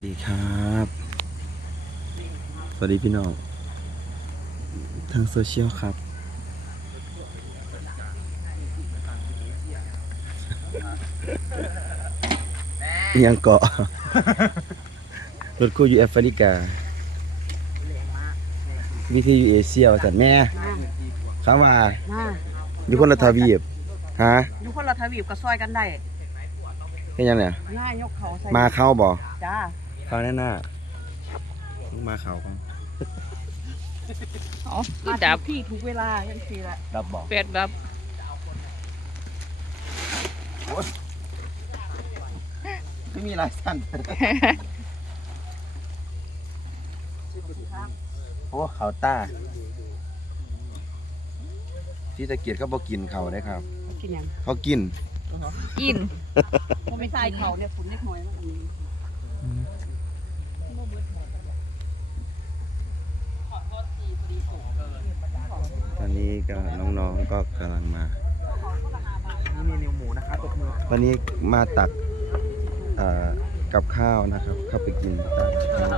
สวัสดีครับ สวัสดีพี่น้อง ทางโซเชียลครับอิหยังเกาะ รถคู่อยู่แอฟริกา วิธีอยู่เอเชียว่าสันแม่เขาว่ามาอยู่คนละทวีปฮะอยู่คนละทวีปก็ซอยกันได้เป็นยังเนี่ยง่ายยกเขาใส่มาเข้าบ่จ้า เข้าแน่น่ามาเข้าก่อนมาดับที่ทุกเวลาทันทีละดับบ่เป็ดดับไม่มีลายสั้นโอ้เขาต้าที่ตะเกียบเขาบอกกินเขาได้ครับ กินหยังเขากิน กินมันไม่ใช่เขาเนี่ยฝุ่นเล็กน้อยนะอันนี้ ตอนนี้ก็น้องๆก็กำลังมา นี่เมนูหมูนะคะตบมือวันนี้มาตักเอ่อกับข้าวนะครับ เข้าไปกินตักข้าว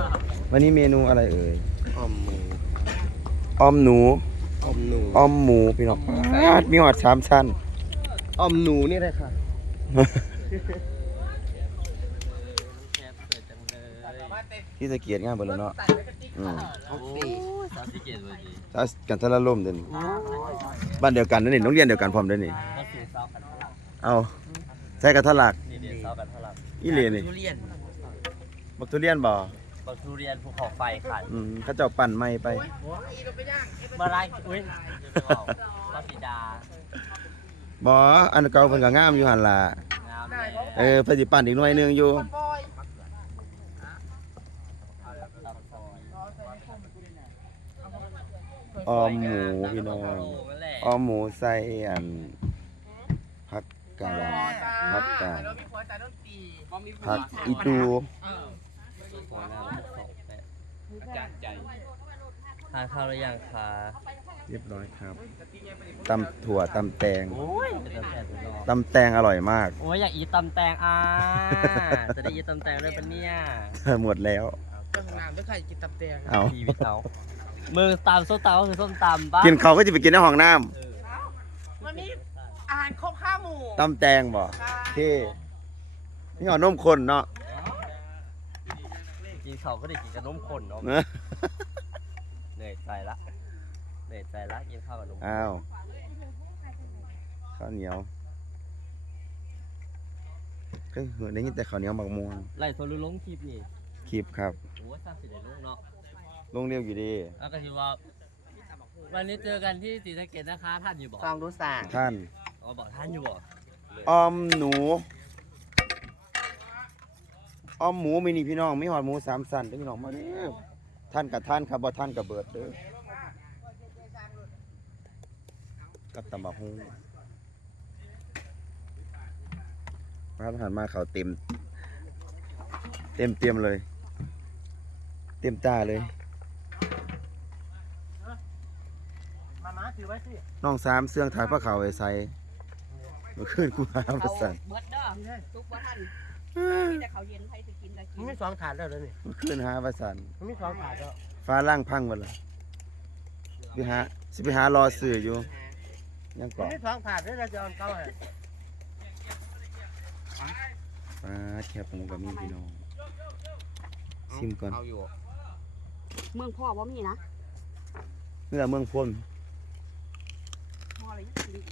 วันนี้เมนูอะไรเอ่ยอมหมูอ้อมหนูอมหนูอ้อมหมูพี่น้องปาดมีหอดสามชั้นอมหนูนี่เลยค่ะที่ตะเกียบงามเบดแล้วเนาะ อืมโอเคถ้ากันทะละล่มเด่นบ้านเดียวกันนั่นนี่โรงเรียนเดียวกันพร้อมเด้อนี่เอาใช่กันทะลักนี่เดี๋ยวเศร้ากันเท่าไหร่อีเหลนี่ทุเรียนบักทุเรียนบ่บักทุเรียนภูเขาไฟค่ะอืมเขาเจ้าปั่นไม้ไปเมื่อไรอุ้ยจะไปบอกมาสีดาบ่อันเก่าเพิ่นก็งามอยู่หั่นล่ะงามเลยเออเพิ่นสิปั่นอีกหน่วยหนึงอยู่ ตับซอย อ้อมหมูพี่น้องนั่นแหละอ้อมหมูใส่อันผักกาดผักกาดผักอีตูทานข้าวหรือยังคะเรียบร้อยครับตำถั่วตำแตงโอ้ยจะจะแผ่นรอตำแตงอร่อยมาก โอ้ยอยากอีตำแตงอะจะได้อีตำแตงด้วยปะเนี่ยหมดแล้วเจ้าของน้ำด้วยใครกินตับแตงเอาชีวิตเขา มือตำส้มตำก็คือส้มตำปะกินเขาวก็จะไปกินในห้องน้เออมันมีอาหารครบห้าหมู่ำตำแตงบ่ที่นี่เอานมคนเนาะ กินเขาก็ได้กินกับนมข้นเนาะเนอะเหนื่อยใจละเหนื่อยใจละกินข้าวกับนมข้นอ้าวข้าวเหนียวก็คือได้ยินแต่ข้าวเหนียวหมักม่วงไล่โซลูลงคลิปนี่คลิปครับ โอ้ยทราบสิได้ลงเนาะ ลงเรียวอยู่ดี แล้วก็คือว่า วันนี้เจอกันที่ศรีสะเกดนะคะท่านอยู่บอกซองรู้สั่งท่าน อ๋อบอกท่านอยู่บอกออมหนู ออมหมูมีนี่พี่น้องมีหอดหมูสามสันเด้อพี่น้องมาเด้อท่านกับท่านครับบ่ท่านกับเบิดเด้อกับตำบักฮุงพระผ่านมาเขาเต็ม เต็มเต็มเลย เต็มตาเลย มาม้าถือไว้สิน้องสามเสื่องถ่ายพระเขาไว้ใส่เมื่อคืนกูหาประสันเบิดเด้อทุกว่าท่านมีแต่เขาเย็นใครจะกินก็กิมันนมีสองถาดแล้วเลยวนี่เมื่อคืนหาประสันมันมีสองถาดแล้วฟ้าล่างพังหมดเลยไปหาสิไปหารอสื่ออยู่ยังมันเกาะมีสองถาดแล้วเราจะเอาเก้าให้ฟ้าแคบหมูกับมีพี่น้อง ซิมก่อน เอาอยู่เมืองพ่อว่ามีนะเนื้อเมืองพ้นพ่ ออะไรยังกินอีก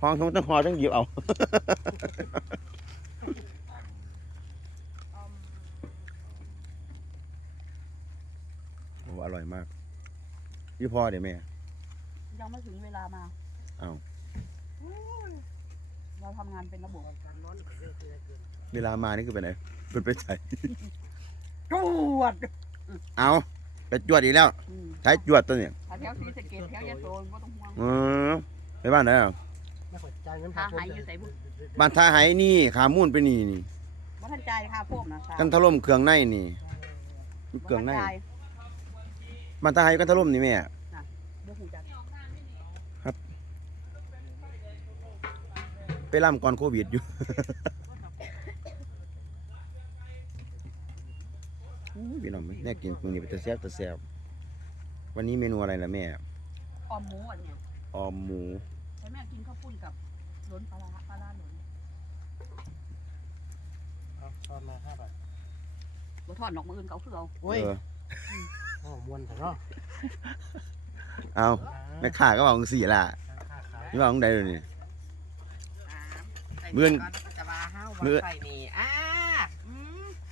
ห้องต้องต้องหอต้องหยิบเอา โอ้อร่อยมากยี่พ่อเดี๋ยวแม่ ยังไม่ถึงเวลามาเอาเราทำงานเป็นระบบเวลามานี่คือไปไหนเป็นไปใส่จวดเอา ไปจวดอีกแล้วอืมใช้จวดตัวเนี่ยถ้าแถวศรีสะเกษแถวยะโสก็ต้องห่วง อือไปบ้านไหนอะไม่ขอจ่ายเงินค่าหายอยู่ใส่บุญบ้านท่าไหนี่ขามุ่นไปนี่นี่ว่าท่านจ่ายค่าพวกนะกันถล่มเครื่องในนี่เครื่องในจ่ายบ้านท่าไหกันถล่มนี่แม่เดี๋ยวผมจะไปล่ำก่อนโควิดอยู่ อุ้ย พี่น้องแม่กินมื้อนี้เป็นตาแซ่บตาแซ่บวันนี้เมนูอะไรล่ะแม่ออมหมูอันเนี้ยออมหมูใช้แม่กินข้าวปุ้นกับล้นปลาร้าปลาร้าล้นเอาตอนมาห้าบาทบ่ทอดดอกมืออื่นเขาคือเอาโอ้ยเออโอ้มวนแต่เนาะเอาแม่ค้าก็บอกจังซี่ล่ะค่าขายนี่ว่าจังได๋นี่มื้มื้ออนจะว่าเฮามื้อ ใส่นี่อ่าอื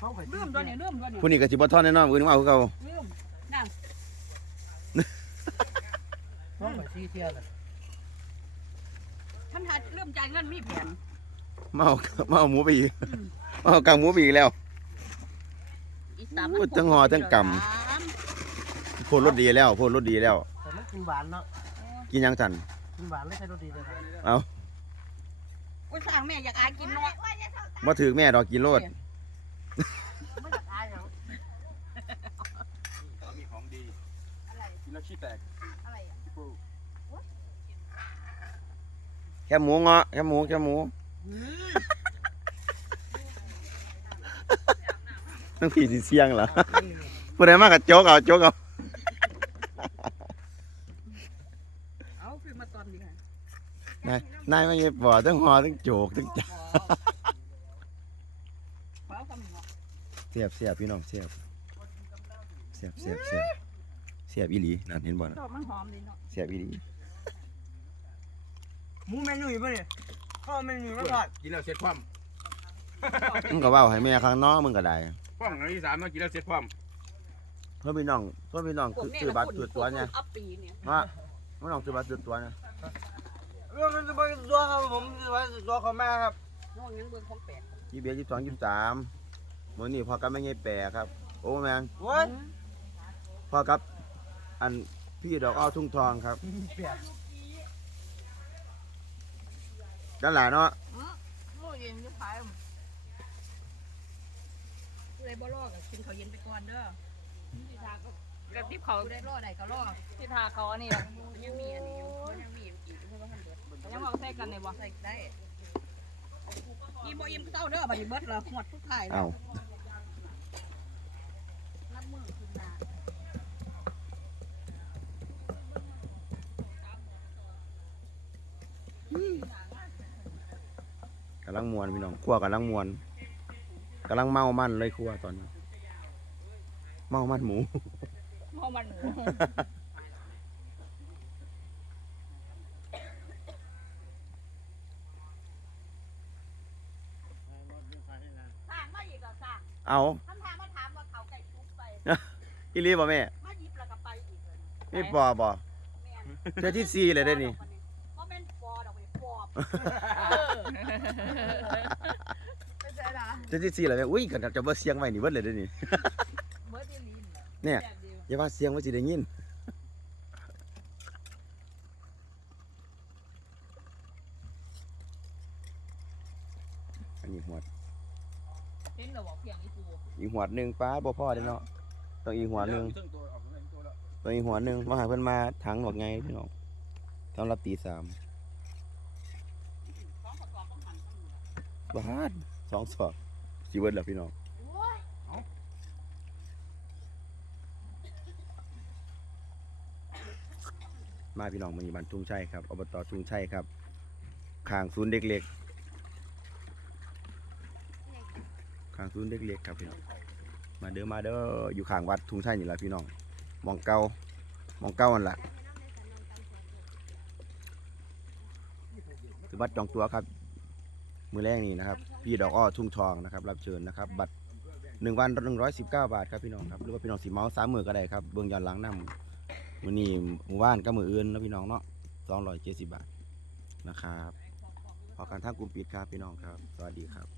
มเข้าไปลืมตัวนี้ลืมตัวนี้ผู้นี้ก็สิบ่ทอดแน่นอนมื้อนี้มาเอาคือเก่าลืมนั่งเข้าไปซีเที่ยวเลยท่านทาเริ่มจ่ายเงินมีแผนมาเอามาเอาหมูไปอีกมาเอากางหมูไปอีกแล้ว อีสามโอ้ยทั้งห่อทั้งกโพดรสดีแล้วโพดรสดีแล้ว แต่มันกินหวานเนาะกินหยังทันกินหวานไม่ใช่รสดีเลยครับเอาอุ้ยสร้างแม่อยากอายกินเนาะบ่ถือแม่ดอกกินโลด ไม่อยากอายหยัง มีของดี อะไร กินแล้วขี้แตกอะไรอะขี้ปูแค่หมูเงาะแค่หมูแค่หมูต้องผีสิเสียงเหรอผู้ใดมากกับโจกเอาโจกเอาเอาคือมาตอนนี้ค่ะนายนายไม่ใช่ปอทั้งหอทั้งโจกทั้งจับขอเอาคำหนึ่งเนาะเสียบเสียบพี่น้องเสียบเสียบเสียบเสียบ เสียบอีหลีนั่นเห็นบ่นะดอกมันหอมดีเนาะเสียบอีหลีหมูเมนูอยู่ป่ะเนี่ยข้าวเมนูมาทอดกินแล้วเสร็จพร้อมมึงก็เว้าให้แม่ข้างนอกมึงก็ได้พร้อมหลังที่สามเนาะกินแล้วเสร็จพร้อมเพื่อนพี่น้องเพื่อนพี่น้องคือคือบัตรตัวตัวเนี่ยอัปปีเนี่ยว่าพี่น้องคือบัตรตัวตัวเนี่ยเรื่องมันจะไปตัวครับผมจะไปตัวเขาแม่ครับน้องยังเบิ่งของแปลกยี่สิบเอ็ดยี่สิบสองยี่สิบสามมื้อนี้พอกับแม่ใหญ่แปรครับ โอ้แมงโอ้ยพอกับ อันพี่ดอกอ้อทุ่งทองครับเปียกด้านหลังเนาะโอ้ยเย็นจะพายผู้ใดบ่รอก็กินข้าวเย็นไปก่อนเด้อที่ทาก็กับที่เขาผู้ใดรอได้ก็รอที่ทาเขาอันนี้ล่ะยังมีอันนี้อยู่มันยังมีอีกเพราะว่ามันเบิดยังบอกใส่กันเลยบ่ใส่ได้อิ่มบ่อิ่มก็เต้าเด้อบัดนี้เบิดละหมดทุกท้ายแล้เอ้าว นับมือขึ้นมา กำลังม วนพี่น้องขั้วกำลังมวนกำลังเมามันเลยขั้วตอนนี้ เมามันหมูเพราะมันหมูสร้างมาอีกก็สร้างเอาท่านทางมาถามว่าเขาไก่ทุบไปอีหลีบ่แม่มาหยิบแล้วก็ไปอีกเลยนี่ปอบ่แม่นเทือที่สี่เลยได้อนี่เพรา ไม่ใช่ละเทือที่สี่เลยแม่อุ้ยขนาดจะบ่เสียงไว้นี่เบิดเลยได้อนี่เบิร์ดอีลีนเนี่ย แบบเดียวอย่าว่าเสียงว่าสิได้ยินอันนี้หัวดเห็นเราบอกเพียงอีกูอีกหัวดหนึ่งป้าบ่พอเด้อเนาะต้องอีกหัวดหนึ่งเครื่องตัวออกเครื่องตัวแล้วต้องอีกหัวดหนึ่งมาหาเพิ่นมาถังบอกไงพี่น้องสำหรับตีสาม สองประกอบต้องหันต้องหัน บาทสองสอบชีวิตแล้วพี่น้องมาพี่น้องมาอยู่บ้านทุ่งชัยครับอบตทุ่งชัยครับข้างศูนย์เด็กเล็กข้างศูนย์เด็กเล็กครับพี่น้องมาเด้อมาเด้ออยู่ข้างวัดทุ่งชัยนี่แหละพี่น้องมองเก่ามองเก่านั่นละคือบัตรจองตัวครับ มือแรกนี่นะครับ พี่ดอกอ้อทุ่งทองนะครับ รับเชิญนะครับ บัตรหนึ่งวันหนึ่งร้อยสิบเก้าบาทครับพี่น้องครับหรือว่าพี่น้องสีเมาสามมือก็ได้ครับเบื้องย้อนหลังนํมือนี่หมู่บ้านก็มืออื่นนะพี่น้องเนาะสองร้อยเจ็ดสิบบาทนะครับขอการทากลุ่มปิดครับพี่น้องครับ สวัสดีครับ